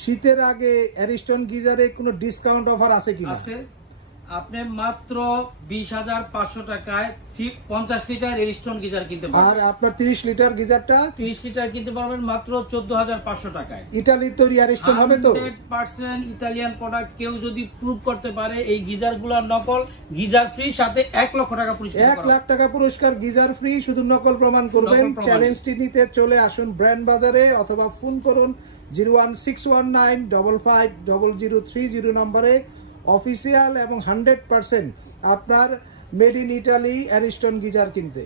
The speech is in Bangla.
শীতের আগে অ্যারিস্টন গিজারে কোনো ডিসকাউন্ট অফার আছে কি? আছে, আপনি মাত্র 20,500 টাকায় 50 লিটার অ্যারিস্টন গিজার কিনতে পারবেন। আর আপনার 30 লিটার গিজারটা 30 লিটার কিনতে পারবেন মাত্র 14,500 টাকায়। ইতালির তৈরি অ্যারিস্টন হবে তো? 100% ইতালিয়ান প্রোডাক্ট। কেউ যদি প্রুভ করতে পারে এই গিজারগুলো নকল, গিজার ফ্রি, সাথে 1 লক্ষ টাকা পুরস্কার। 1 লাখ টাকা পুরস্কার, গিজার ফ্রি, শুধু নকল প্রমাণ করবেন। চ্যালেঞ্জটি নিতে চলে আসুন ব্র্যান্ড বাজারে অথবা ফোন করুন 01619550030 নম্বরে। অফিসিয়াল এবং 100% আপনার made in Italy Ariston geyser কিনতে।